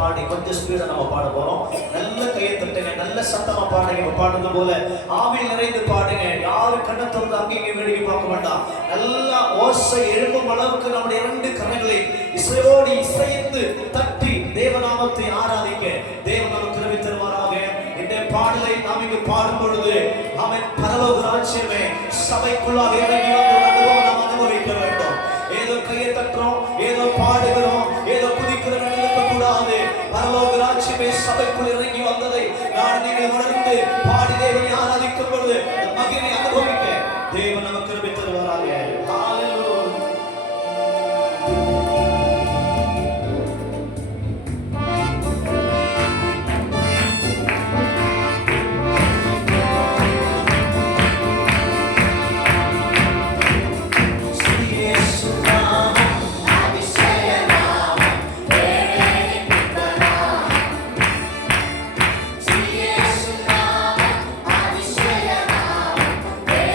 பாடி கொஞ்சம் ஸ்பீடா நம்ம பாட போறோம். நல்ல கையை தட்டுங்க, நல்ல சத்தமா பாடுங்க. பாடுறது போல ஆவியில் நிறைந்து பாடுங்க. யாரும் கண்ணை திறந்து அங்கேயும் வேடிக்கை பார்க்க வேண்டாம். நல்லா ஓசை எழும்பும் அளவுக்கு நம்முடைய 2 கரங்களை இசையோடு இசைந்து தட்டி தேவநாமத்தை ஆராதிக்க தேவன் நமக்கு கிருபை தருவாராக. இந்த பாடலை நாம் இங்கு பாடும் பொழுது அவன் பரலோக ராஜ்யமே சபைக்குள்ளாக இறங்கி வந்து அனுபவம் நாம் அனுபவிக்க வேண்டும். ஏதோ கையை தட்டுறோம், ஏதோ பாடுகிறோம், ஏதோ குதிக்கிறோம் இருக்கக்கூடாது. பரலோக ராஜ்யமே சபைக்குள் இறங்கி வந்ததை நான் நீங்கள் உணர்ந்து பாடி தேவனை ஆராதிக்கும் பொழுது மகிமை அனுபவிக்க தேவன் நமக்கு கிருபை தருவாராக. ஹalleluya. Yeah.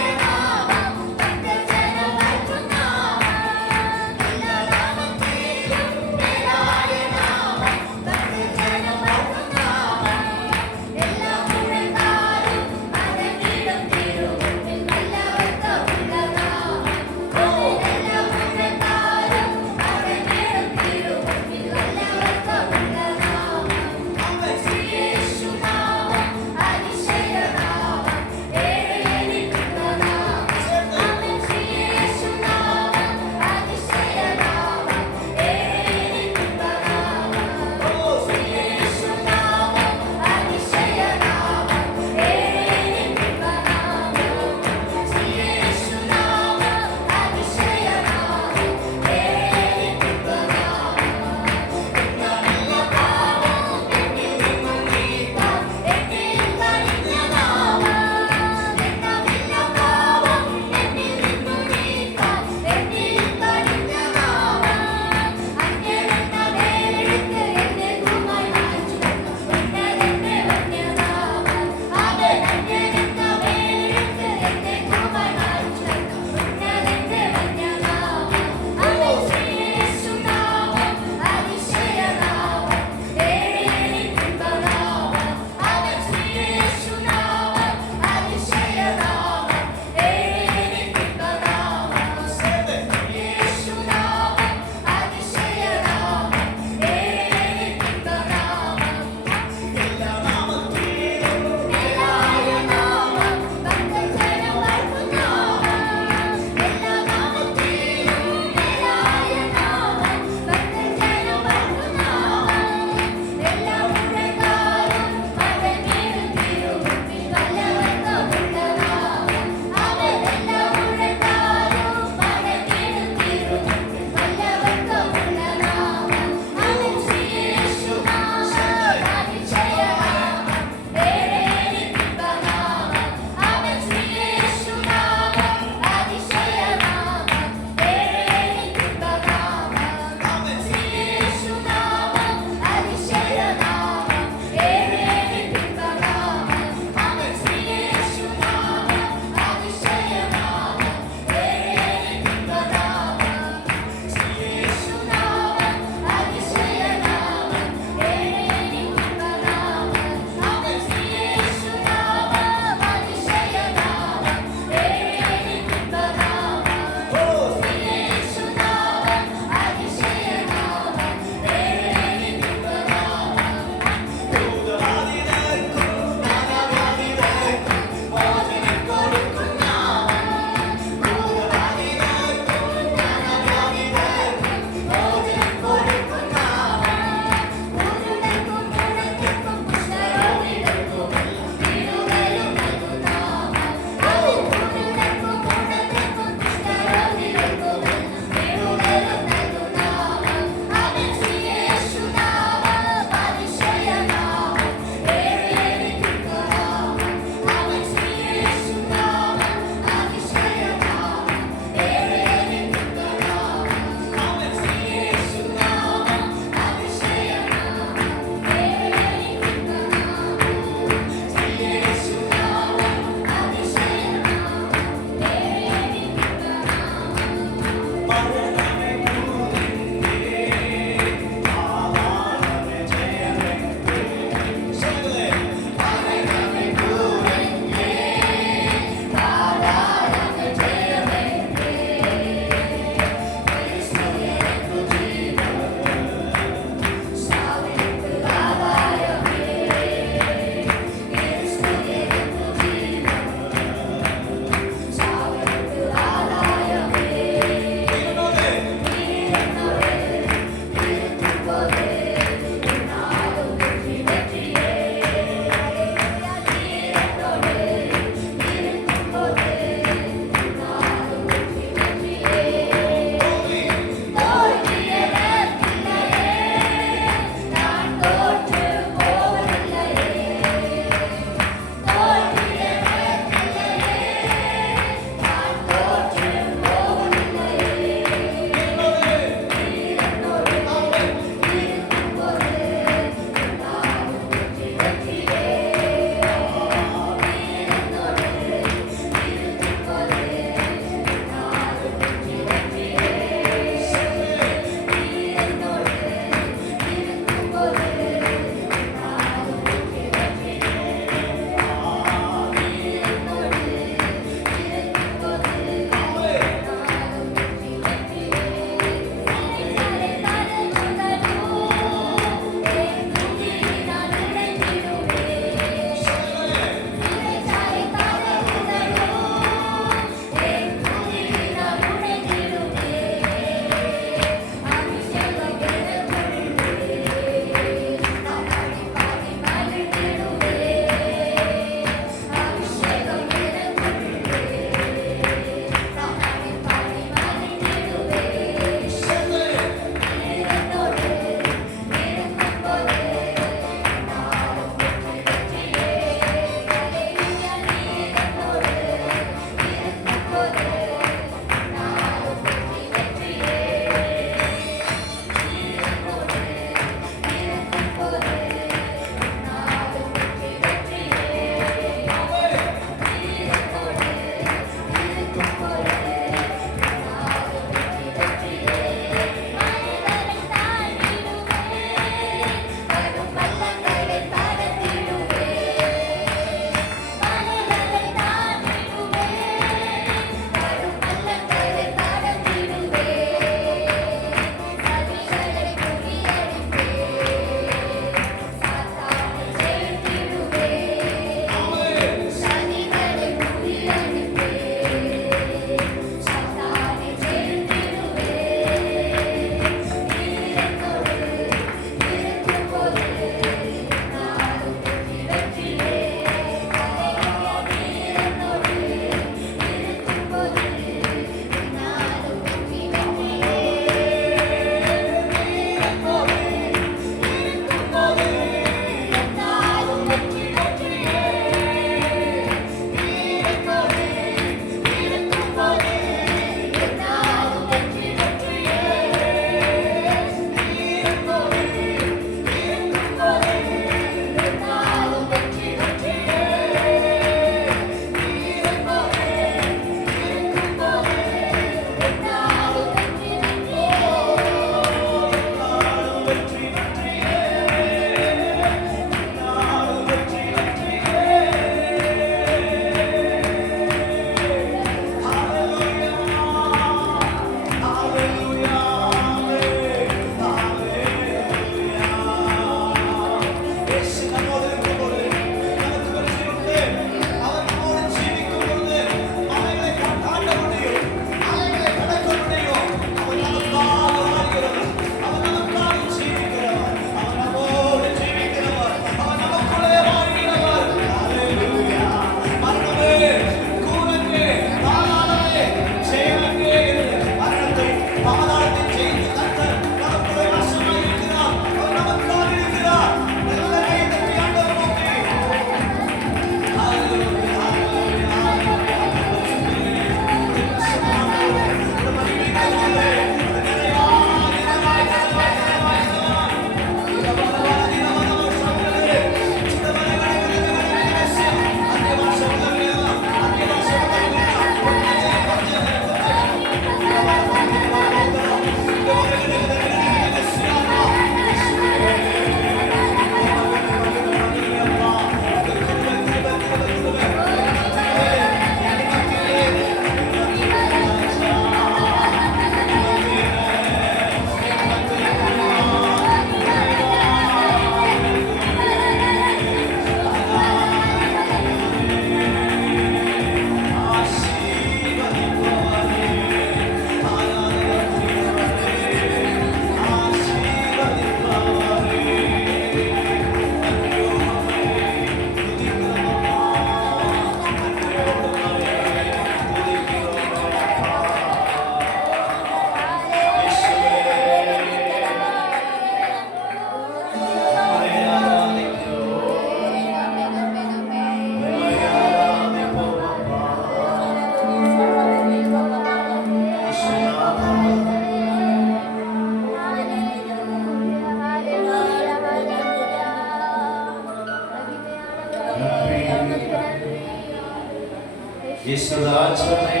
இயேசுராஜனே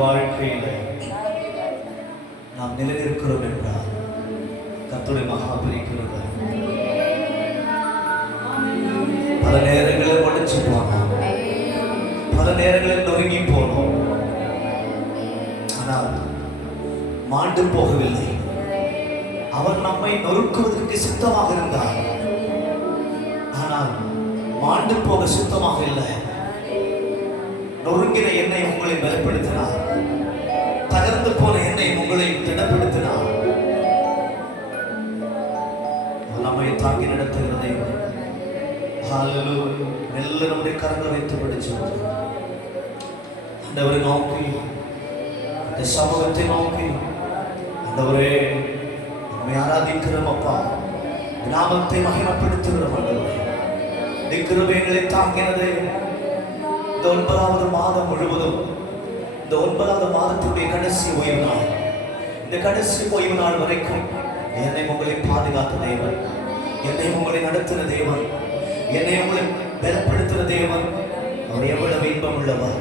வாழ்க்கையில நாம் நிலைநிற்கிறோம் என்றால் கர்த்தருடைய மகா பிரிக்கிறது. பல நேரங்களில் ஒழிச்சு போனோம், பல நேரங்களில் நொறுங்கி போனோம், ஆனால் மாண்டு போகவில்லை. அவர் நம்மை நொறுக்குவதற்கு சித்தமாக இருந்தார், ஆனால் மாண்டு போக சித்தமாக இல்லை. நொறுங்கின என்னை உங்களை பலப்படுத்தினார், தகர்ந்து போன என்னை உங்களை திடப்படுத்தினார். நம்மை தாங்கி நடத்துகிறதை மெல்ல நம்முடைய கரங்களை வைத்து படிச்சோம். ஆண்டவரை நோக்கி, இந்த சமூகத்தை நோக்கி, ஆண்டவரே நம்மை ஆராதிக்கிறோம் அப்பா, நாமத்தை மகிமைப்படுத்துகிறோம். ஆண்டவரே நிற்கிறவைகளை தாங்கினதே இந்த 9வது மாதம் முழுவதும், இந்த 9வது மாதத்துடைய கடைசி ஓய்வு நாள், இந்த கடைசி ஓய்வு நாள் வரைக்கும் என்னை உங்களை பாதுகாத்த தேவன், என்னை உங்களை நடத்தின தேவன், என்னை உங்களை பலப்படுத்தின தேவன். அவர் எவ்வளவு இன்பம் உள்ளவர்,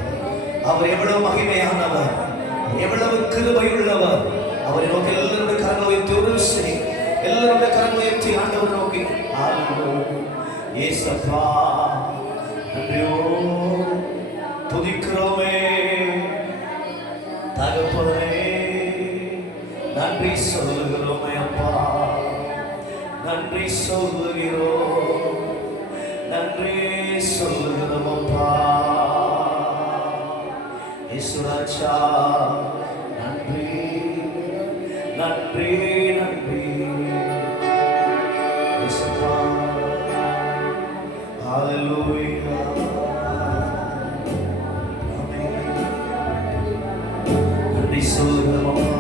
அவர் எவ்வளவு மகிமையானவர், எவ்வளவு கிருபை உள்ளவர். அவரை நோக்கி எல்லாருடைய கரங்களை வைத்து ஒரு விஷயம், எல்லாருடைய கரங்களை வைத்து ஆண்டவர் நோக்கி ஏசப்பா நன்றியோ துதிக்கிறோமே தகப்பனே, நன்றி சொல்லுகிறோமே அப்பா, நன்றி சொல்லுகிறோம், நன்றி சொல்லுகிறோம் அப்பா. இயேசுராஜா நன்றி நன்றி நன்றி இயேசுப்பா. ஹல்லேலூயா. நன்றி சொல்லுகிறோம் அப்பா.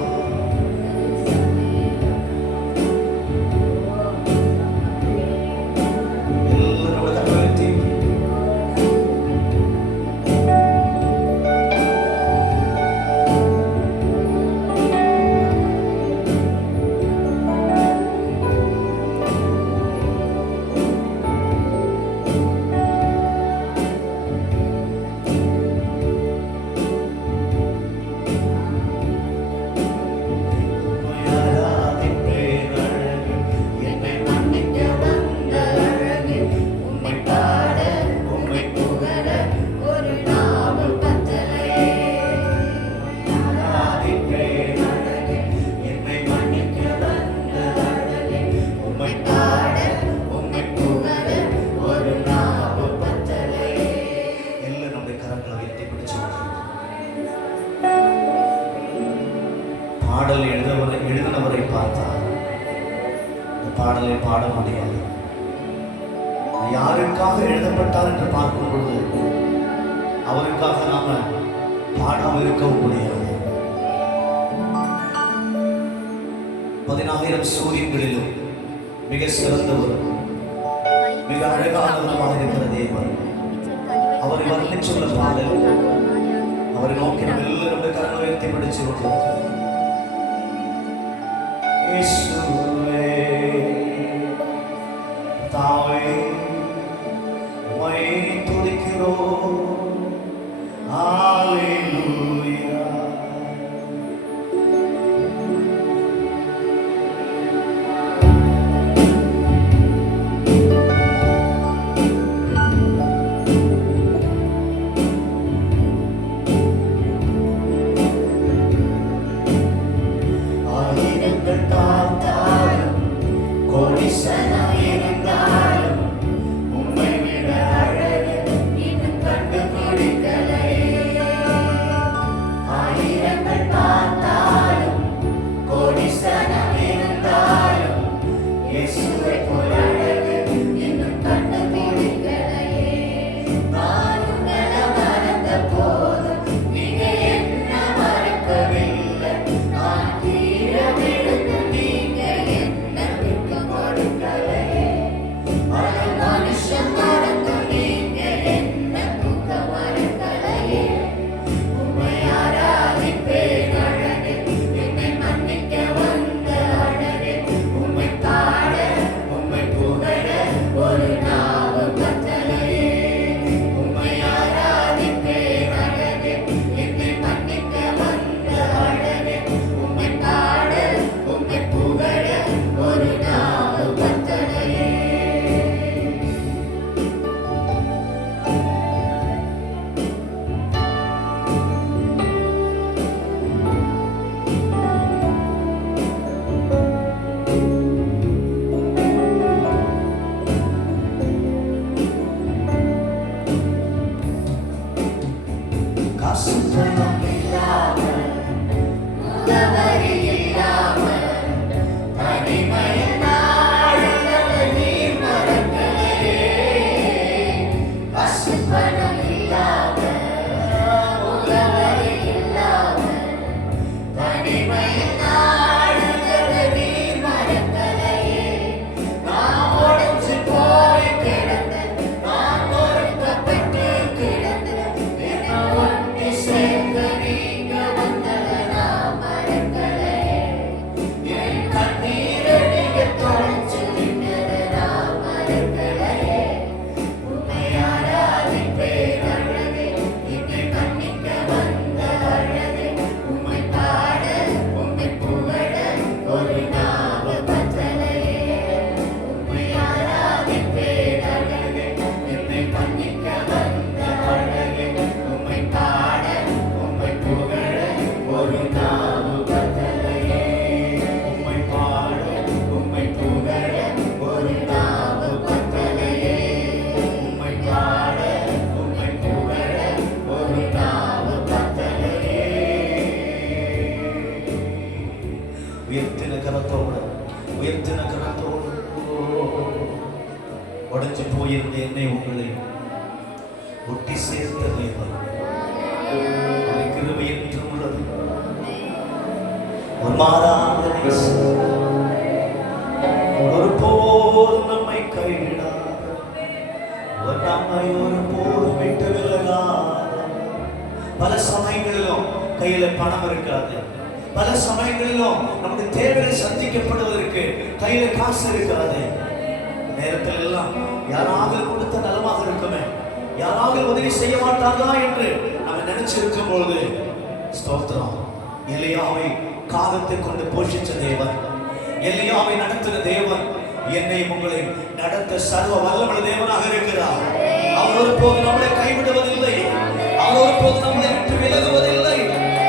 பாடல் எழுதினவரை பார்த்தால் இந்த பாடலை பாட முடியாது. யாருக்காக எழுதப்பட்டார் என்று பார்க்கும் பொழுது அவருக்காக நாம பாடாமல் இருக்கவும் முடியாது. 10,000 சூரியன்களிலும் மிக சிறந்தவரும் மிக அழகானவருமாக இருக்கிற தேவன் அவரை வர்ணிச்சுள்ள பாடல் அவரை நோக்கி நம்ம எல்லாருடைய கரங்களை உயர்த்தி பிடிச்சு கொண்டிருக்கிறோம். இயேசுவே தாவே உம்மை துதிக்கிறோம். ஹல்லேலூயா. மனுஷன் மறந்து நீங்க என்ன தூக்க வர உடைஞ்சு போயிருந்த என்னை உங்களை ஒட்டி சேர்த்த தேவன். கிருபை என்று உள்ளது. ஒரு மாறாத நேசம். ஒரு போதும் நம்மை கைவிடாத, நம்மை ஒரு போதும் விட்டு விலகாத. பல சமயங்களிலும் கையில பணம் இருக்காது. பல சமயங்களிலும் நம்முடைய தேவைகளை சந்திக்கப்படுவதற்கு கையில காசு இருக்காது. நேரத்தில் எல்லாம் யாராவது கொடுத்த நலமாக இருக்குமே, யாராவது உதவி செய்ய மாட்டார்களா என்று நம்ம நினைச்சிருக்கும் பொழுது, ஸ்தோத்திரம், எலியாவை காகத்தை கொண்டு போஷிச்ச தேவன், எலியாவை நடத்தின தேவன் என்னை உங்களை நடத்த சர்வ வல்லமையுள்ள தேவனாக இருக்கிறார். அவர் ஒருபோது நம்மளை கைவிடுவதில்லை. அவர் ஒருபோது நம்மளை விட்டு விலகுவதில்லை.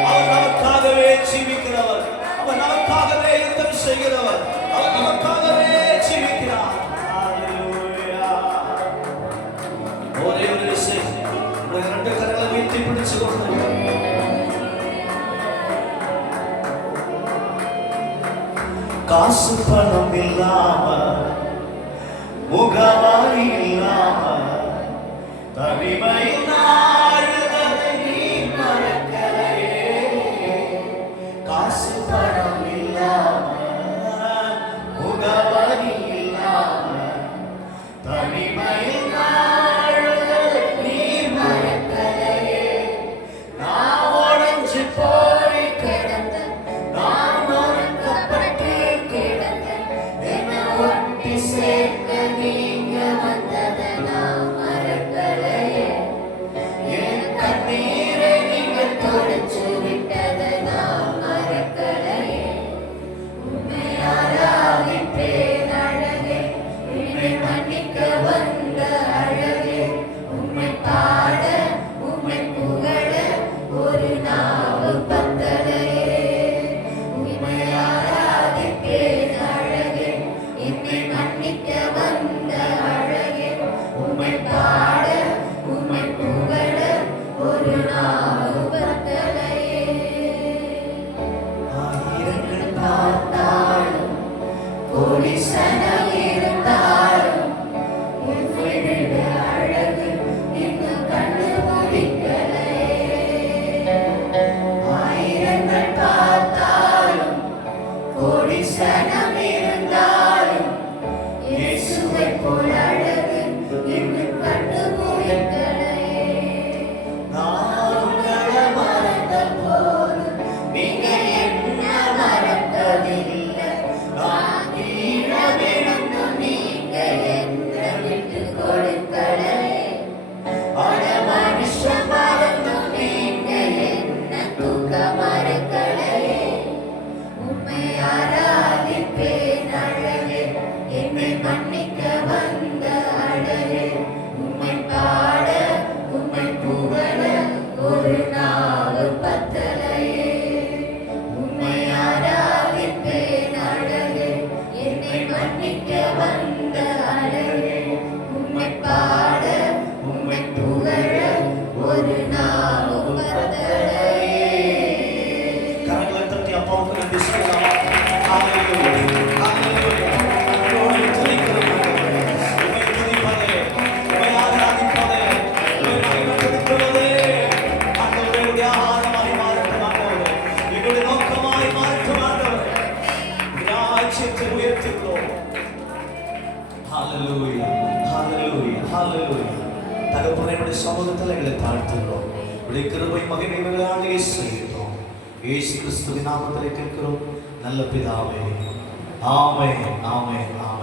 அவர் நமக்காகவே ஜீவிக்கிறவர். அவர் நமக்காகவே யுத்தம் செய்கிறவர். அவர் நமக்காகவே ஜீவிக்கிறார். ஒரே ஒரு விஷயம், ரெண்டு கரங்களை வைத்து பிடிச்சு கொண்டு காசு பணம் இல்லாம, முகவாரி இல்லாம, தனிமை நாடுவதை நீ மறக்கலையே. காசு பணம் இல்லாம, முகவாரி இல்லாம, தனிமை நாடுவதை நீ மறக்கலையே. நான் உடைஞ்சு போய் கிடந்த, நான் மறக்கப்பட்டு கிடந்த, என்னை ஒட்டி சேர்க்க நீங்க வந்ததை நான் மறக்கலையே. என் கண்ணீரை நீங்க தொடச்சு விட்டதை நான் மறக்கலையே. உம்மை ஆராதிப்பேன் அழகே, உம்மை மன்னிக்க வந்த அழகே. உம்மை பாட, உம்மை புகழ ஒரு நாவு பத்தலையே. உம்மை ஆராதிப்பேன் அழகே, என்னை மன்னிக்க வந்த அழகே. உம்மை பாட, உம்மை புகழ ஒரு நாவு பத்தலையே. ஆயிரங்கள் பார்த்தாலும், கோடி சனம் இருந்தாலும், உம்மை விட அழகு இன்னும் கண்டுபிடிக்கலையே. ஆயிரங்கள் பார்த்தாலும், கோடி சனம் இருந்தாலும், இயேசுவை போல் அழகு இன்னும் கண்டுபிடிக்கலையே. நான் உங்களை மறந்த போது நீங்க என்ன மறக்கவில்லை. நான் கீழே விழுந்தும் நீங்க என்ன விட்டு கொடுக்கலையே. அட மனுஷன் மறந்தும் நீங்க என்ன தூக்க மறக்கலையே. உம்மை ஆராதிப்பேன் அழகே, என்னை மன்னிக்க வந்த அழகே. உம்மை பாட, உம்மை புகழ ஒரு நாவு பத்தலையே. உம்மை ஆராதிப்பேன் அழகே, என்னை மன்னிக்க வந்த அழகே. உம்மை பாட, உம்மை புகழ ஒரு நாவு பத்தலையே. கரங்களை தட்டி அப்பாவுக்கு நன்றி சொல்லலாம். ஹalleluya, ஹalleluya. உம்மை துதிக்கிறோம். உம்மை துதிப்பதே, உம்மை ஆராதிப்பதே, உம்மை மகிமைப்படுத்துவதே ஆண்டவரே ஆகாரமாய் மாறட்டும் ஆண்டவரே. எங்களுடைய நோக்கமாய் மாறட்டும் ஆண்டவரே. ராஜ்யத்தை உயர்த்துகிறோம். ஹalleluya, ஹalleluya, ஹalleluya. தகப்பனுடைய சமூகத்தில் எங்களை தாழ்த்துகிறோம். உடைய கிருபை மகிமைகளை ஆளுகை செய்கிறோம். இயேசு கிறிஸ்துவின் நாமத்தில் கேட்கிறோம் நல்ல பிதாவே. ஆமென், ஆமென், ஆமென்.